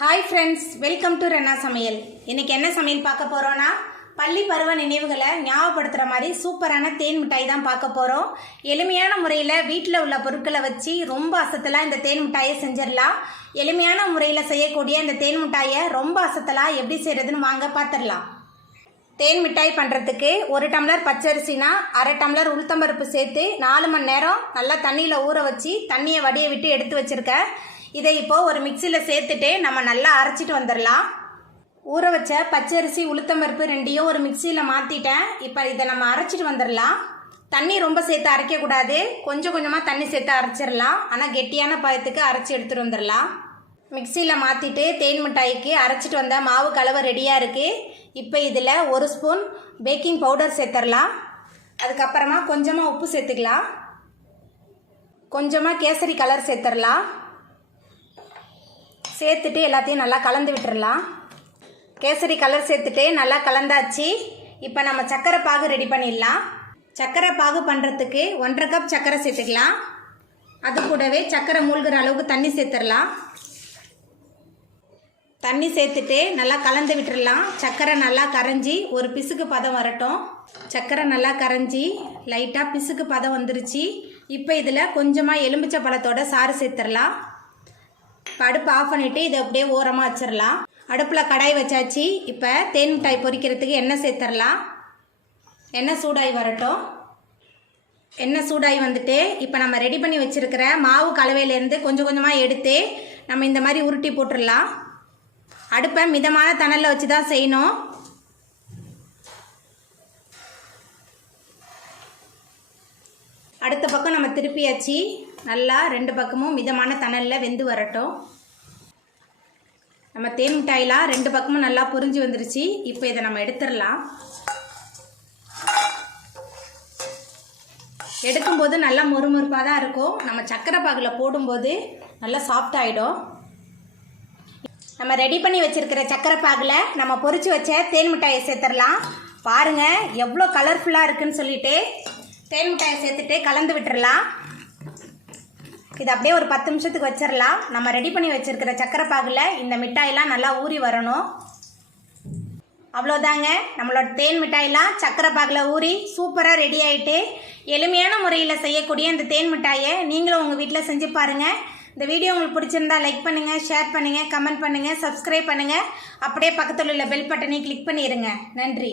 Hi friends, welcome to Renna சமையல். இன்றைக்கி என்ன சமையல் பார்க்க போகிறோன்னா, பள்ளி பருவ நினைவுகளை ஞாபகப்படுத்துகிற மாதிரி சூப்பரான தேன் மிட்டாய் தான் பார்க்க போகிறோம். எளிமையான முறையில் வீட்டில் உள்ள பொருட்களை வச்சு ரொம்ப அசத்தலாக இந்த தேன் மிட்டாயை செஞ்சிடலாம். எளிமையான முறையில் செய்யக்கூடிய இந்த தேன் மிட்டாயை ரொம்ப அசத்தலாக எப்படி செய்கிறதுன்னு வாங்க பார்த்துடலாம். தேன் மிட்டாய் பண்ணுறதுக்கு 1 டம்ளர் பச்சரிசினா 1/2 டம்ளர் உளுத்தம்பருப்பு சேர்த்து 4 மணி நேரம் நல்லா தண்ணியில் ஊற வச்சு தண்ணியை வடிய விட்டு எடுத்து வச்சுருக்கேன். இதை இப்போது ஒரு மிக்சியில் சேர்த்துட்டு நம்ம நல்லா அரைச்சிட்டு வந்துடலாம். ஊற வச்ச பச்சரிசி உளுத்தம்பருப்பு ரெண்டையும் ஒரு மிக்சியில் மாற்றிட்டேன். இப்போ இதை நம்ம அரைச்சிட்டு வந்துடலாம். தண்ணி ரொம்ப சேர்த்து அரைக்கக்கூடாது, கொஞ்சம் கொஞ்சமாக தண்ணி சேர்த்து அரைச்சிடலாம். ஆனால் கெட்டியான பாயத்துக்கு அரைச்சி எடுத்துகிட்டு வந்துடலாம். மிக்சியில் மாற்றிட்டு தேன் மிட்டாய்க்கு அரைச்சிட்டு வந்த மாவு கலவை ரெடியாக இருக்குது. இப்போ இதில் 1 ஸ்பூன் பேக்கிங் பவுடர் சேர்த்துடலாம். அதுக்கப்புறமா கொஞ்சமாக உப்பு சேர்த்துக்கலாம். கொஞ்சமாக கேசரி கலர் சேர்த்துடலாம். சேர்த்துட்டு எல்லாத்தையும் நல்லா கலந்து விட்டுடலாம். கேசரி கலர் சேர்த்துட்டு நல்லா கலந்தாச்சு. இப்போ நம்ம சர்க்கரை பாகு ரெடி பண்ணிடலாம். சர்க்கரை பாகு பண்ணுறதுக்கு 1/2 கப் சர்க்கரை சேர்த்துக்கலாம். அது கூடவே சர்க்கரை மூழ்கிற அளவுக்கு தண்ணி சேர்த்துடலாம். தண்ணி சேர்த்துட்டு நல்லா கலந்து விட்டுடலாம். சர்க்கரை நல்லா கரைஞ்சி ஒரு பிசுக்கு பதம் வரட்டும். சர்க்கரை நல்லா கரைஞ்சி லைட்டாக பிசுக்கு பதம் வந்துருச்சு. இப்போ இதில் கொஞ்சமாக எலுமிச்சை பழத்தோட சாறு சேர்த்துடலாம். அடுப்பு ஆஃப் பண்ணிவிட்டு இதை அப்படியே ஓரமாக வச்சிடலாம். அடுப்பில் கடாய் வச்சாச்சு. இப்போ தேன் மிட்டாய் பொரிக்கிறதுக்கு எண்ணெய் சேர்த்துடலாம். எண்ணெய் சூடாகி வரட்டும். எண்ணெய் சூடாகி வந்துட்டு இப்போ நம்ம ரெடி பண்ணி வச்சுருக்கிற மாவு கலவையிலேருந்து கொஞ்சம் கொஞ்சமாக எடுத்து நம்ம இந்த மாதிரி உருட்டி போட்டுடலாம். அடுப்பை மிதமான தணலில் வச்சு தான் செய்யணும். அடுத்த பக்கம் நம்ம திருப்பியாச்சு. நல்லா 2 பக்கமும் மிதமான தணலில் வெந்து வரட்டும். நம்ம தேன் மிட்டாயெலாம் 2 பக்கமும் நல்லா பொரிஞ்சு வந்துருச்சு. இப்போ இதை நம்ம எடுத்துடலாம். எடுக்கும்போது நல்லா மொறுமொறுப்பாக தான் இருக்கும். நம்ம சர்க்கரை பாகில் போடும்போது நல்லா சாஃப்ட் ஆகிடும். நம்ம ரெடி பண்ணி வச்சுருக்கிற சர்க்கரை பாகில் நம்ம பொரிச்சு வச்ச தேன் மிட்டாயை சேர்த்துடலாம். பாருங்கள் எவ்வளோ கலர்ஃபுல்லாக இருக்குதுன்னு சொல்லிட்டு தேன் மிட்டாயை சேர்த்துட்டு கலந்து விட்டுடலாம். இது அப்படியே ஒரு 10 நிமிஷத்துக்கு வச்சிடலாம். நம்ம ரெடி பண்ணி வச்சுருக்கிற சர்க்கரை பாகில் இந்த மிட்டாயெல்லாம் நல்லா ஊறி வரணும். அவ்வளோதாங்க, நம்மளோட தேன் மிட்டாயெல்லாம் சர்க்கரை பாகில் ஊறி சூப்பராக ரெடி ஆகிட்டு. எளிமையான முறையில் செய்யக்கூடிய இந்த தேன் மிட்டாயை நீங்களும் உங்கள் வீட்டில் செஞ்சு பாருங்கள். இந்த வீடியோ உங்களுக்கு பிடிச்சிருந்தா லைக் பண்ணுங்கள், ஷேர் பண்ணுங்கள், கமெண்ட் பண்ணுங்கள், சப்ஸ்கிரைப் பண்ணுங்கள். அப்படியே பக்கத்தில் உள்ள பெல் பட்டனை கிளிக் பண்ணிடுங்க. நன்றி.